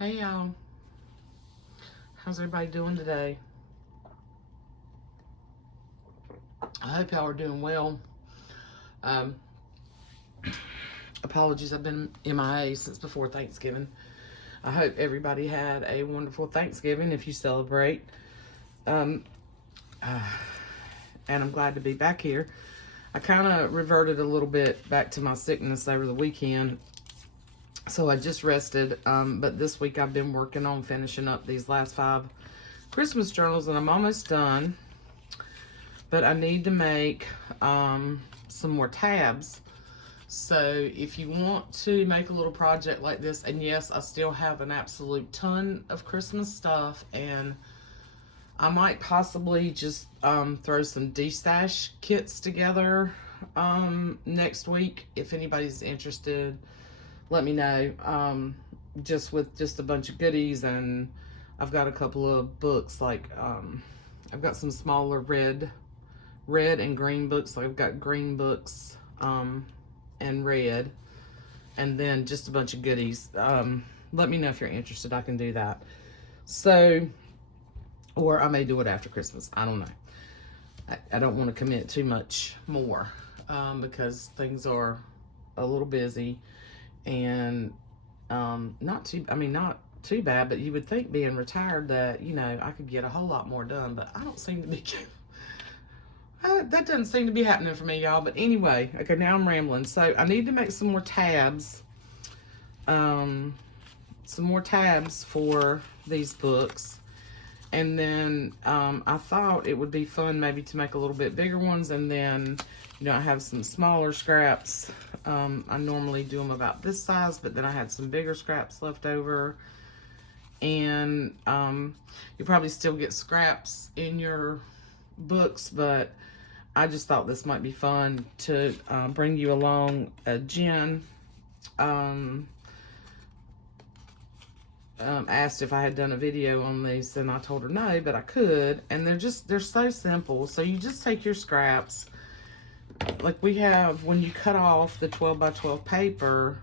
Hey y'all, how's everybody doing today? I hope y'all are doing well. Um, Apologies, I've been MIA since before Thanksgiving. I hope everybody had a wonderful Thanksgiving if you celebrate. Um, uh, and I'm glad to be back here. I kind of reverted a little bit back to my sickness over the weekend, so I just rested. But this week I've been working on finishing up these last 5 Christmas journals, and I'm almost done. But I need to make some more tabs. So if you want to make a little project like this, and yes, I still have an absolute ton of Christmas stuff, and I might possibly just throw some destash kits together next week. If anybody's interested, let me know. Just with just a bunch of goodies, and I've got a couple of books, like I've got some smaller red and green books. So I've got green books and red, and then just a bunch of goodies. Let me know if you're interested. I can do that. So, or I may do it after Christmas. I don't know. I don't want to commit too much more because things are a little busy, and not too bad, but you would think being retired that, I could get a whole lot more done, but I don't seem to be that doesn't seem to be happening for me, y'all. But anyway, okay, now I'm rambling. So I need to make some more tabs. Some more tabs for these books. And then I thought it would be fun maybe to make a little bit bigger ones. And then, I have some smaller scraps. I normally do them about this size, but then I had some bigger scraps left over. And you probably still get scraps in your books, but I just thought this might be fun to bring you along. Jen asked if I had done a video on these, and I told her no, but I could. And they're so simple. So you just take your scraps, like we have when you cut off the 12 by 12 paper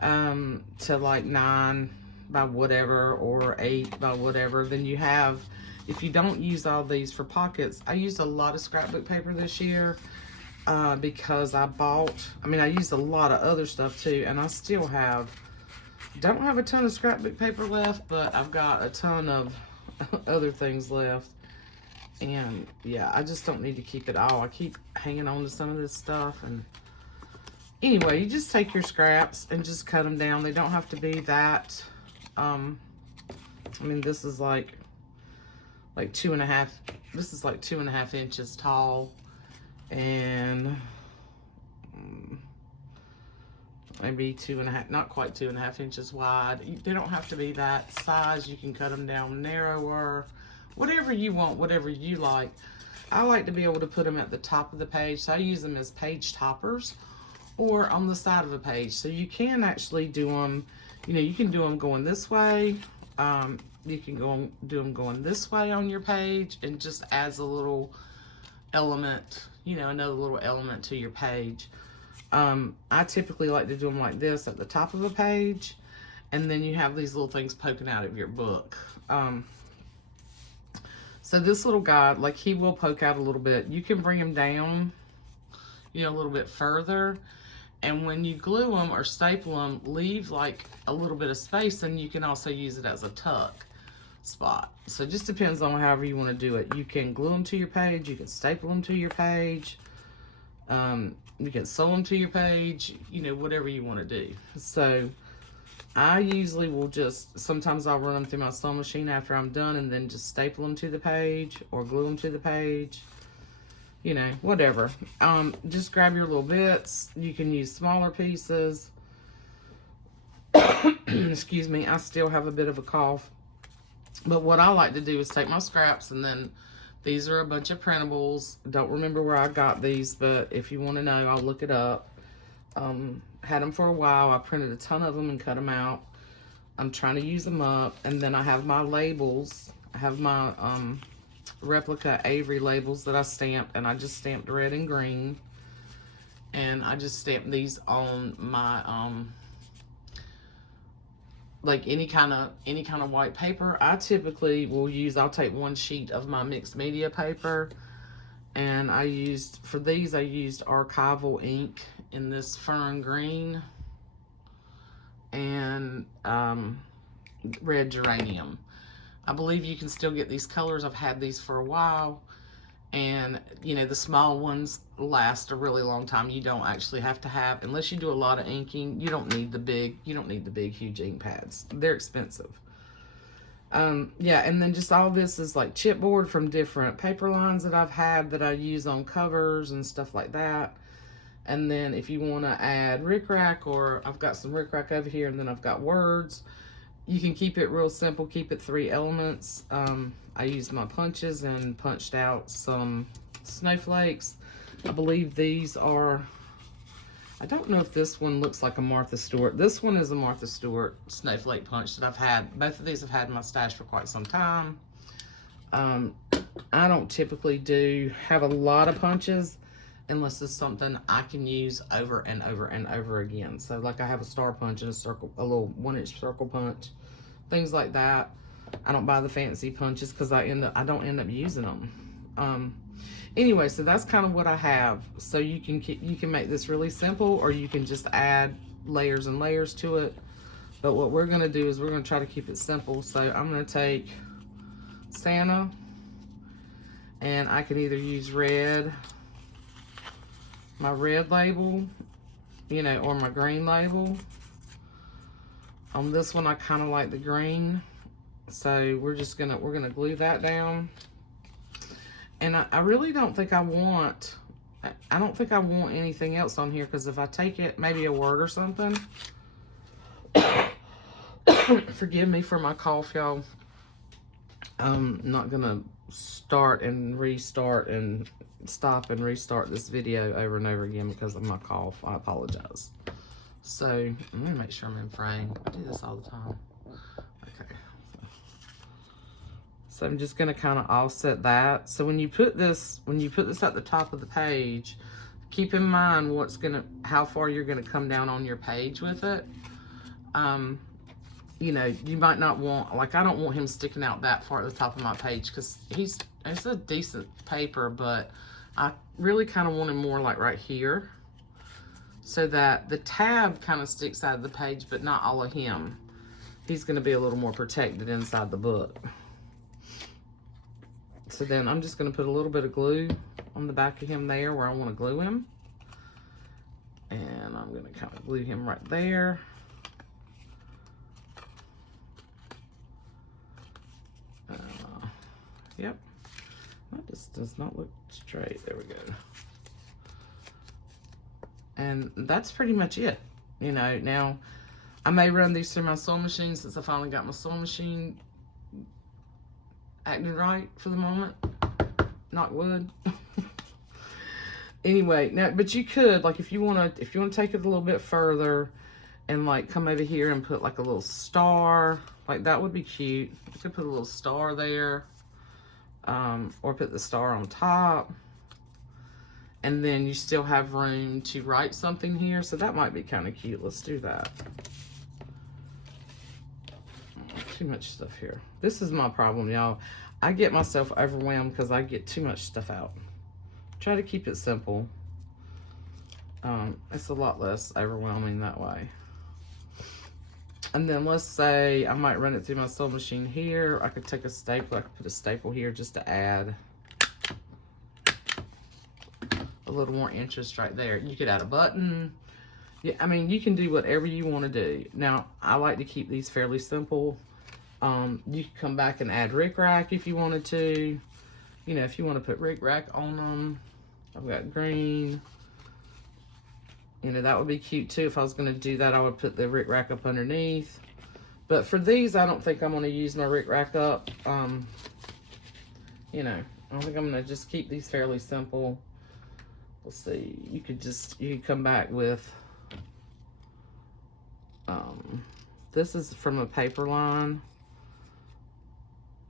to like 9 by whatever or 8 by whatever, then you have, if you don't use all these for pockets, I used a lot of scrapbook paper this year because I used a lot of other stuff too, and I still don't have a ton of scrapbook paper left, but I've got a ton of other things left. And yeah, I just don't need to keep it all. I keep hanging on to some of this stuff. And anyway, you just take your scraps and just cut them down. They don't have to be that, this is like 2.5, this is like 2.5 inches tall, and maybe 2.5, not quite 2.5 inches wide. They don't have to be that size. You can cut them down narrower, whatever you want, whatever you like. I like to be able to put them at the top of the page, so I use them as page toppers or on the side of a page. So you can actually do them, you can do them going this way. You can do them going this way on your page, and just adds a little element, another little element to your page. I typically like to do them like this at the top of a page, and then you have these little things poking out of your book. So this little guy, like, he will poke out a little bit. You can bring him down, a little bit further. And when you glue them or staple them, leave like a little bit of space, and you can also use it as a tuck spot. So it just depends on however you want to do it. You can glue them to your page, you can staple them to your page, you can sew them to your page, whatever you want to do. So I usually will sometimes I'll run them through my sewing machine after I'm done, and then just staple them to the page or glue them to the page. Whatever. Just grab your little bits. You can use smaller pieces. Excuse me, I still have a bit of a cough. But what I like to do is take my scraps, and then these are a bunch of printables. Don't remember where I got these, but if you want to know, I'll look it up. Had them for a while. I printed a ton of them and cut them out. I'm trying to use them up. And then I have my labels. I have my replica Avery labels that I stamped, and I just stamped red and green, and I just stamped these on my like any kind of white paper, I typically will use, I'll take 1 sheet of my mixed media paper, and I used archival ink in this fern green and red geranium. I believe you can still get these colors. I've had these for a while, and you know, the small ones last a really long time. You don't actually have to have, unless you do a lot of inking, you don't need the big huge ink pads. They're expensive. Yeah, and then just all this is like chipboard from different paper lines that I've had that I use on covers and stuff like that. And then if you want to add rickrack, or I've got some rickrack over here, and then I've got words, you can keep it real simple. Keep it 3 elements. I used my punches and punched out some snowflakes. I believe these are, I don't know if this one looks like a Martha Stewart. This one is a Martha Stewart snowflake punch that I've had. Both of these I've had in my stash for quite some time. I don't typically have a lot of punches unless it's something I can use over and over and over again. So like I have a star punch and a little 1-inch circle punch, things like that. I don't buy the fancy punches because I don't end up using them. Anyway, so that's kind of what I have. So you can make this really simple, or you can just add layers and layers to it. But what we're gonna do is we're gonna try to keep it simple. So I'm gonna take Santa, and I can either use my red label, you know, or my green label. On this one, I kind of like the green. So we're gonna glue that down. And I really don't think I want anything else on here, because if I take it, maybe a word or something. Forgive me for my cough, y'all. I'm not gonna start and restart and stop and restart this video over and over again because of my cough. I apologize. So I'm gonna make sure I'm in frame. I do this all the time. Okay. So I'm just gonna kind of offset that. So when you put this at the top of the page, keep in mind how far you're gonna come down on your page with it. You know, you might not want, like, I don't want him sticking out that far at the top of my page, because it's a decent paper, but I really kind of want him more like right here, so that the tab kind of sticks out of the page, but not all of him. He's going to be a little more protected inside the book. So then I'm just going to put a little bit of glue on the back of him there where I want to glue him. And I'm going to kind of glue him right there. Yep. That just does not look straight. There we go. And that's pretty much it. You know, now I may run these through my sewing machine, since I finally got my sewing machine acting right for the moment. Knock wood. Anyway, now, but you could, like, if you want to take it a little bit further and like come over here and put like a little star, like that would be cute. You could put a little star there. Or put the star on top, and then you still have room to write something here, so that might be kind of cute. Let's do that. Too much stuff here. This is my problem, y'all. I get myself overwhelmed because I get too much stuff out. Try to keep it simple. It's a lot less overwhelming that way. And then let's say I might run it through my sewing machine here. I could take a staple. I could put a staple here just to add a little more interest right there. You could add a button. Yeah, I mean, you can do whatever you want to do. Now, I like to keep these fairly simple. You could come back and add rickrack if you wanted to. You know, if you want to put rickrack on them. I've got green. You know, that would be cute too. If I was going to do that, I would put the rickrack up underneath. But for these, I don't think I'm going to use my rickrack up. You know, I think I'm going to just keep these fairly simple. Let's see. You could come back with, this is from a paper line.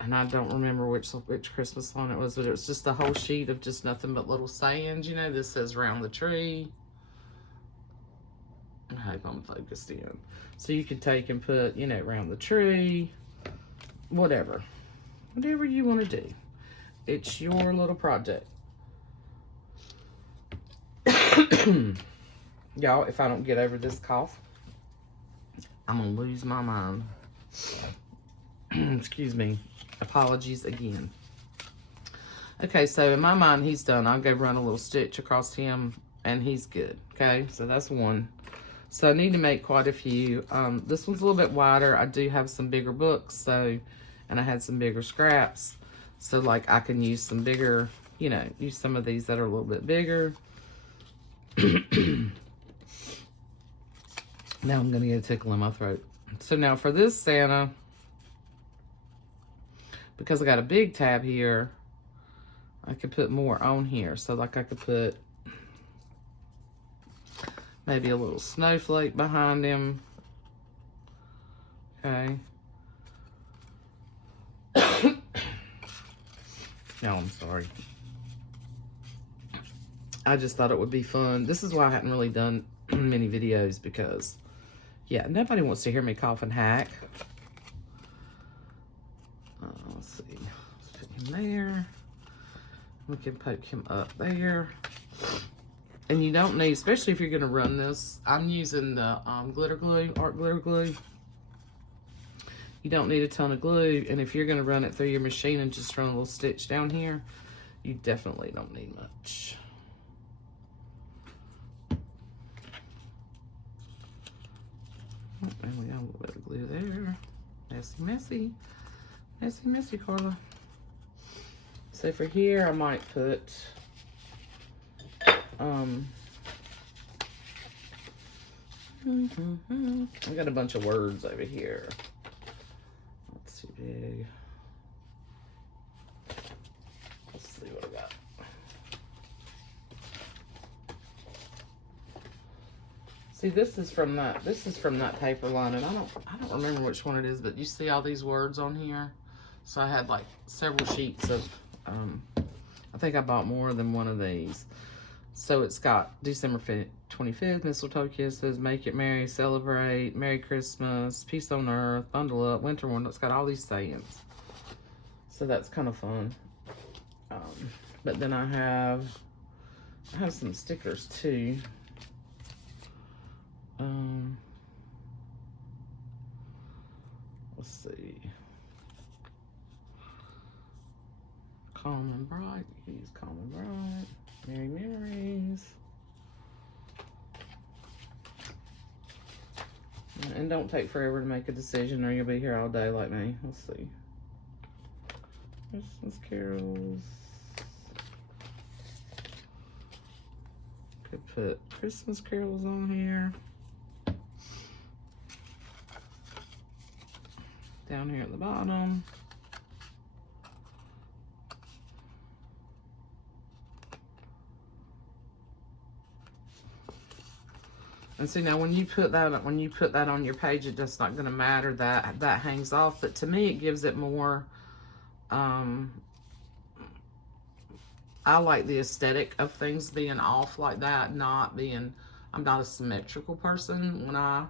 And I don't remember which Christmas line it was, but it was just a whole sheet of just nothing but little sayings. You know, this says round the tree. I hope I'm focused in. So you could take and put, you know, around the tree, whatever. Whatever you want to do. It's your little project. Y'all, if I don't get over this cough, I'm going to lose my mind. Excuse me. Apologies again. Okay, so in my mind, he's done. I'll go run a little stitch across him, and he's good. Okay, so that's one. So I need to make quite a few. This one's a little bit wider. I do have some bigger books, so, and I had some bigger scraps. So, like, I can use some bigger, you know, use some of these that are a little bit bigger. Now I'm going to get a tickle in my throat. So now for this Santa, because I got a big tab here, I could put more on here. So like I could put maybe a little snowflake behind him. Okay. No, I'm sorry. I just thought it would be fun. This is why I hadn't really done many videos, because, yeah, nobody wants to hear me cough and hack. Let's see. Let's put him there. We can poke him up there. And you don't need, especially if you're going to run this, I'm using the glitter glue, art glitter glue. You don't need a ton of glue. And if you're going to run it through your machine and just run a little stitch down here, you definitely don't need much. And we got a little bit of glue there. Messy, messy. Messy, messy, Carla. So for here, I might put, I got a bunch of words over here. That's too big. Let's see what I got. See, this is from that paper line, and I don't remember which one it is, but you see all these words on here? So I had like several sheets of, I think I bought more than one of these. So it's got December 25th, mistletoe kisses, make it merry, celebrate, Merry Christmas, peace on earth, bundle up, winter one. It's got all these sayings. So that's kind of fun. But then I have some stickers too. Let's see. Calm and bright. Use calm and bright. Merry Marys. And don't take forever to make a decision, or you'll be here all day like me. Let's see. Christmas carols. Could put Christmas carols on here. Down here at the bottom. And see, now when you put that on your page, it's just not going to matter that hangs off. But to me, it gives it more. I like the aesthetic of things being off like that, not being. I'm not a symmetrical person when I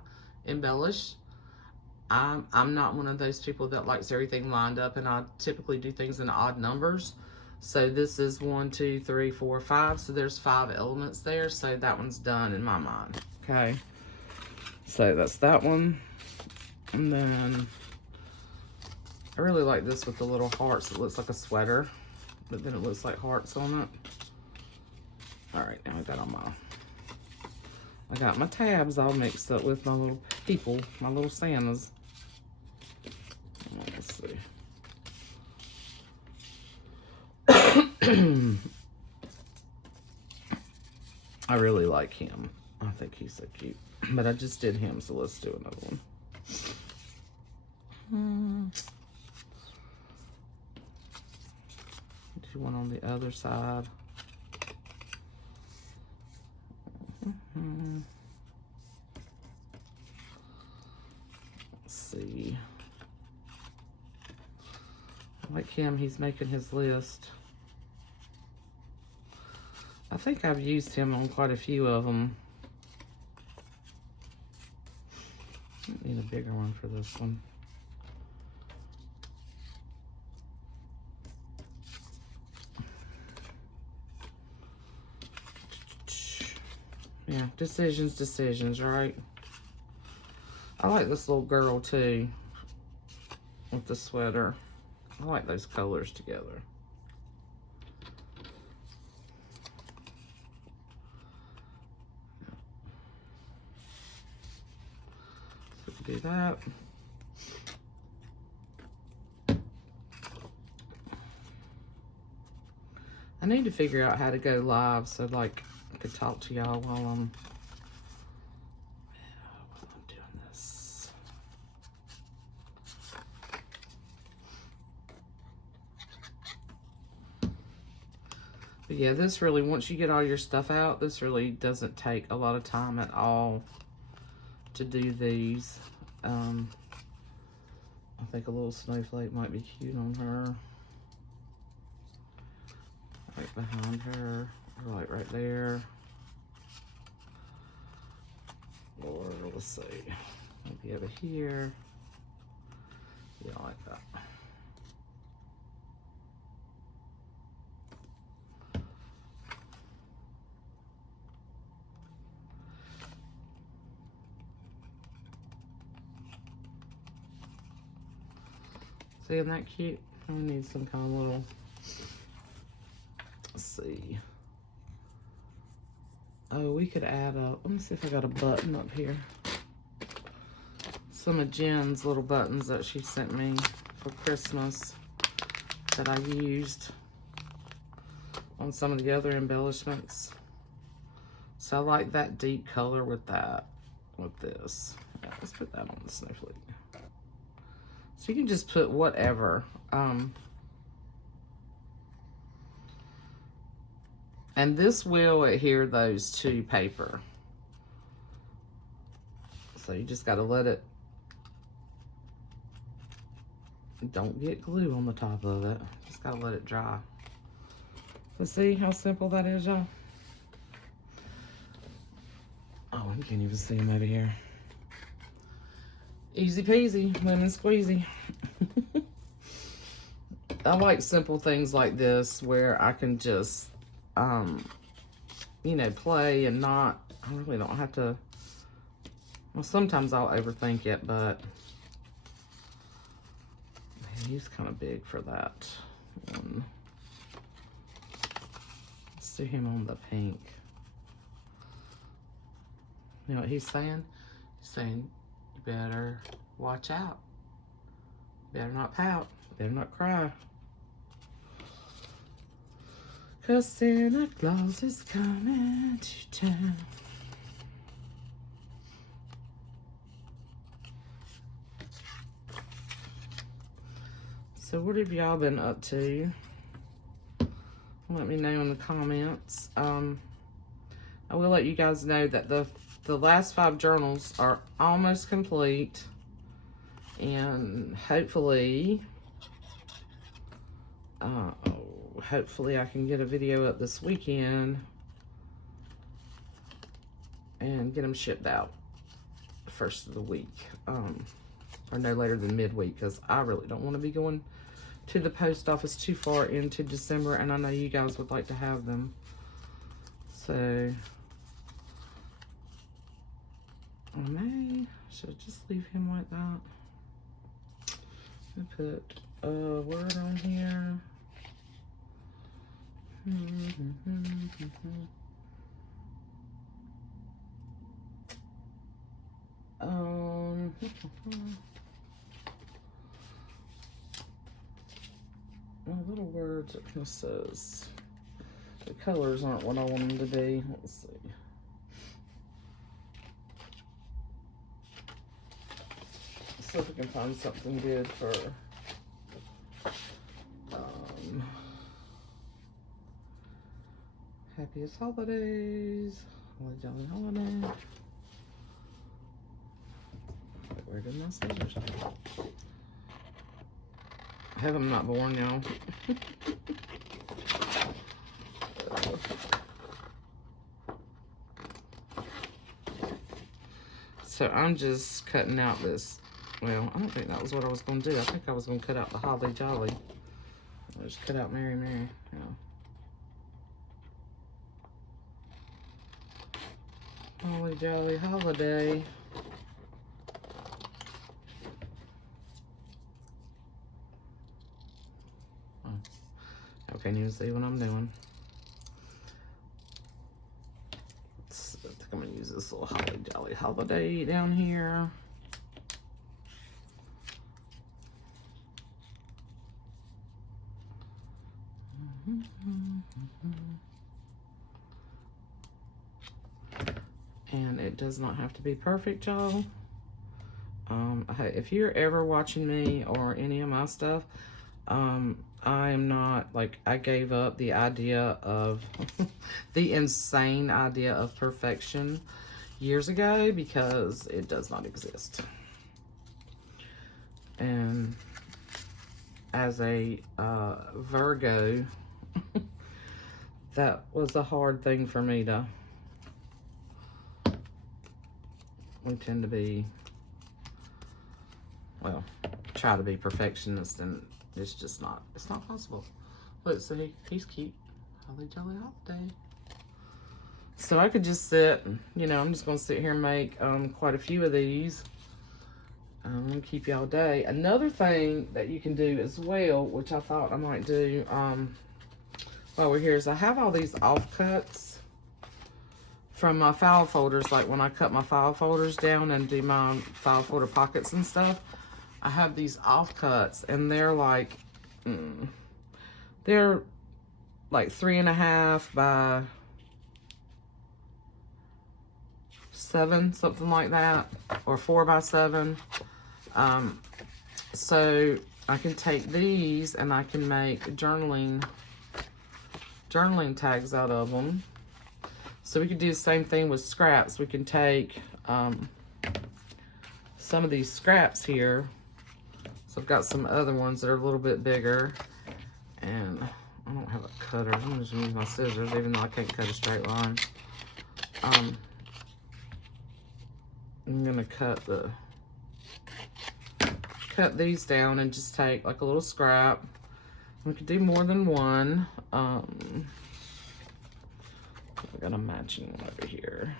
embellish. I'm not one of those people that likes everything lined up, and I typically do things in odd numbers. So this is 1, 2, 3, 4, 5. So there's 5 elements there. So that one's done in my mind. Okay. So that's that one. And then I really like this with the little hearts. It looks like a sweater, but then it looks like hearts on it. All right, now I got my tabs all mixed up with my little people, my little Santas. Let's see. I really like him. I think he's so cute. But I just did him, so let's do another one. Do one on the other side. Let's see. I like him, he's making his list. I think I've used him on quite a few of them. the bigger one for this one. Yeah, decisions, right? I like this little girl too with the sweater. I like those colors together. So we do that. I need to figure out how to go live so like I could talk to y'all while I'm doing this. But yeah, this really, once you get all your stuff out, this really doesn't take a lot of time at all to do these. I think a little snowflake might be cute on her. Right behind her, or like right there. Or let's see, maybe over here. Yeah, like that. See, isn't that cute? I need some kind of little, let's see. Oh, we could add a, let me see if I got a button up here. Some of Jen's little buttons that she sent me for Christmas that I used on some of the other embellishments. So I like that deep color with that, with this. Yeah, let's put that on the snowflake. So you can just put whatever. And this will adhere those to paper. So you just got to let it, don't get glue on the top of it. Just got to let it dry. So see how simple that is, y'all? Oh, you can't even see them over here. Easy peasy, lemon squeezy. I like simple things like this where I can just, you know, play and not, I really don't have to, well, sometimes I'll overthink it, but man, he's kind of big for that one. Let's do him on the pink. You know what he's saying? He's saying, you better watch out. Better not pout. Better not cry. 'Cause Santa Claus is coming to town. So what have y'all been up to? Let me know in the comments. I will let you guys know that the last 5 journals are almost complete. And hopefully, hopefully I can get a video up this weekend and get them shipped out the first of the week, or no later than midweek, because I really don't want to be going to the post office too far into December, and I know you guys would like to have them. So I should I just leave him like that? I put a word on here. Little words it kind of says. The colors aren't what I want them to be. Let's see. See if we can find something good for happiest holidays. Holly Jolly Holiday. Where did my scissors go? I have them not born, y'all. So I'm just cutting out this. Well, I don't think that was what I was going to do. I think I was going to cut out the Holly Jolly. I'll just cut out Mary Mary. Yeah. Holly Jolly Holiday. Oh. Okay, need to see what I'm doing. I think I'm going to use this little Holly Jolly Holiday down here. And it does not have to be perfect, y'all. If you're ever watching me or any of my stuff, I am not, like, I gave up the idea of, the insane idea of perfection years ago because it does not exist. And as a Virgo, that was a hard thing for me to, we tend to be, well, try to be perfectionists, and it's just not, it's not possible. Let's see, he's cute. Holly Jolly Holiday. So I could just sit, you know, I'm just going to sit here and make quite a few of these. I'm going to keep you all day. Another thing that you can do as well, which I thought I might do while we're here, is I have all these offcuts from my file folders. Like when I cut my file folders down and do my file folder pockets and stuff, I have these offcuts, and they're like, they're like 3.5 by 7, something like that, or 4 by 7. So I can take these and I can make journaling tags out of them. So we could do the same thing with scraps. We can take some of these scraps here. So I've got some other ones that are a little bit bigger, and I don't have a cutter. I'm just gonna use my scissors, even though I can't cut a straight line. I'm gonna cut these down and just take like a little scrap. We could do more than one. I got a matching one over here,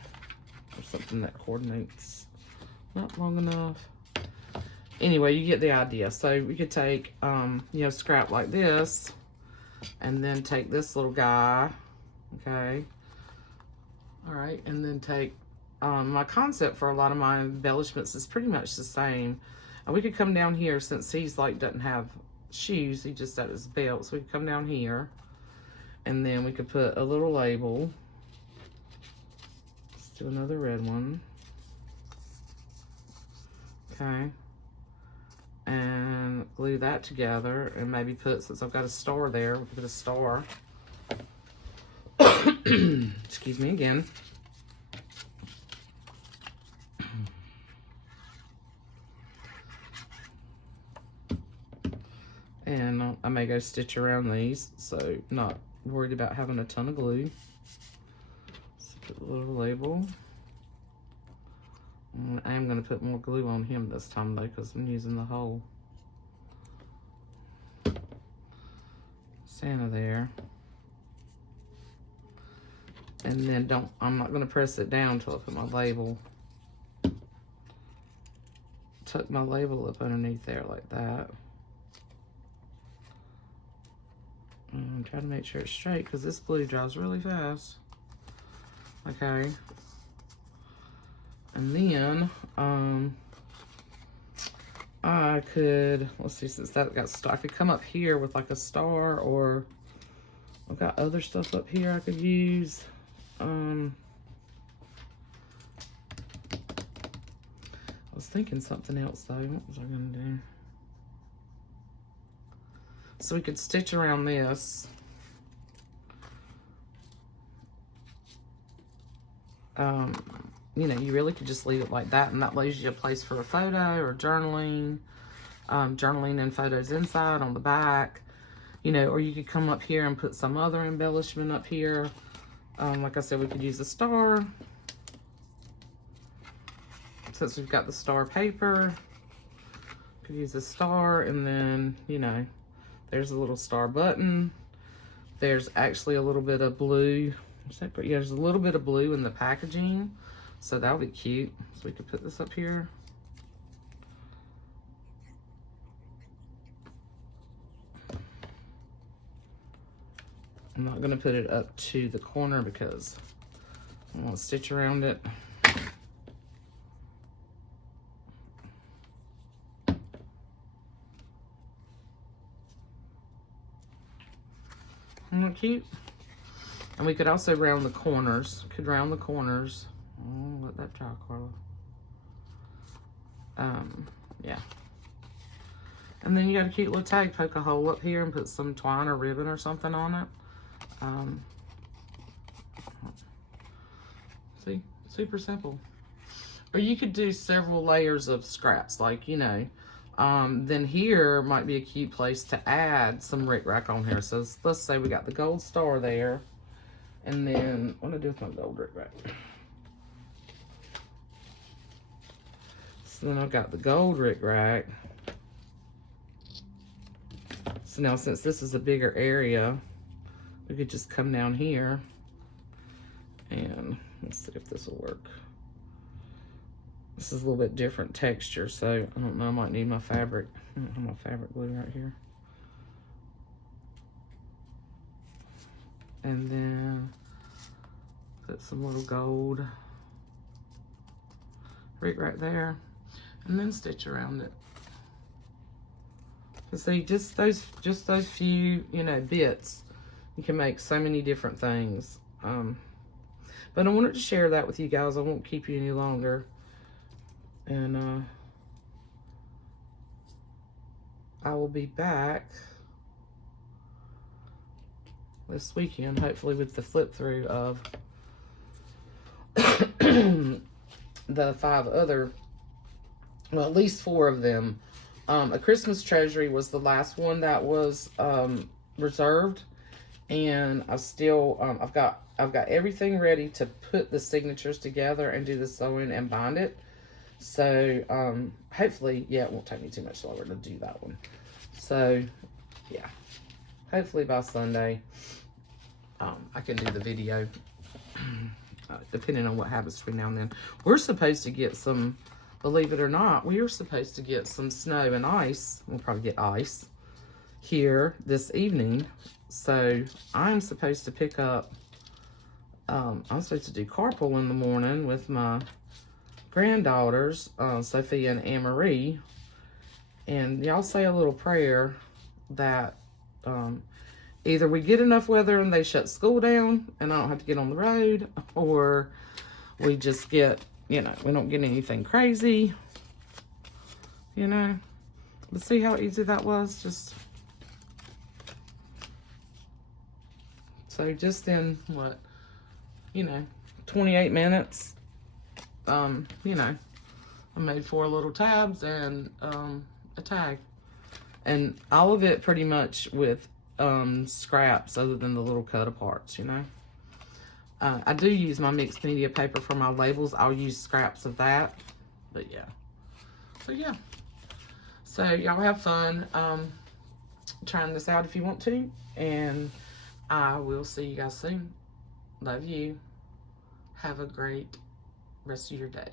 or something that coordinates. Not long enough. Anyway, you get the idea. So we could take, you know, scrap like this, and then take this little guy, okay? All right, and then take, my concept for a lot of my embellishments is pretty much the same. And we could come down here, since he's like, doesn't have shoes, he just got his belt. So we could come down here, and then we could put a little label. Let's do another red one. Okay. And glue that together, and maybe put, since I've got a star there, we can put a star. Excuse me again. And I may go stitch around these, so not worried about having a ton of glue. Let's put a little label. And I am going to put more glue on him this time though, because I'm using the whole Santa there. And then I'm not going to press it down until I put my label. Tuck my label up underneath there like that. And try to make sure it's straight, because this glue dries really fast. Okay. And then, I could, let's see, since that got stuck, I could come up here with like a star, or I've got other stuff up here I could use. I was thinking something else though. What was I gonna do? So we could stitch around this. You know, you really could just leave it like that, and that leaves you a place for a photo or journaling. Journaling and photos inside on the back. You know, or you could come up here and put some other embellishment up here. Like I said, we could use a star. since we've got the star paper, could use a star, and then, you know, there's a little star button. There's actually a little bit of blue. Yeah, there's a little bit of blue in the packaging, so that'll be cute. So we could put this up here. I'm not gonna put it up to the corner because I want to stitch around it. Isn't that cute? And we could also round the corners. Could round the corners. Oh, let that dry, Carla. Yeah. And then you got a cute little tag. Poke a hole up here and put some twine or ribbon or something on it. See, super simple. Or you could do several layers of scraps, like, you know. Then here might be a cute place to add some rickrack on here. So let's say we got the gold star there. And then, what do I do with my gold rickrack? So then I've got the gold rickrack. So now, since this is a bigger area, we could just come down here and let's see if this will work. This is a little bit different texture, so I don't know, I might need my fabric. I don't have my fabric glue right here. And then put some little gold right there, and then stitch around it. So see, just those few, you know, bits, you can make so many different things. But I wanted to share that with you guys. I won't keep you any longer. And I will be back this weekend, hopefully, with the flip through of the 5 other, well, at least 4 of them. A Christmas Treasury was the last one that was reserved, and I still I've got everything ready to put the signatures together and do the sewing and bind it. So hopefully, yeah, it won't take me too much longer to do that one. So yeah, hopefully by Sunday I can do the video, depending on what happens between now and then. We're supposed to get some, believe it or not, we are supposed to get some snow and ice. We'll probably get ice here this evening. So I'm supposed to pick up, I'm supposed to do carpool in the morning with my granddaughters, Sophia and Anne-Marie. And y'all say a little prayer that either we get enough weather and they shut school down and I don't have to get on the road, or we just get, you know, we don't get anything crazy, you know. But see how easy that was? Just, so just in, what, you know, 28 minutes, you know, I made 4 little tabs and a tag. And all of it pretty much with scraps other than the little cut aparts, you know. I do use my mixed media paper for my labels. I'll use scraps of that. But yeah. So yeah. So y'all have fun trying this out if you want to. And I will see you guys soon. Love you. Have a great rest of your day.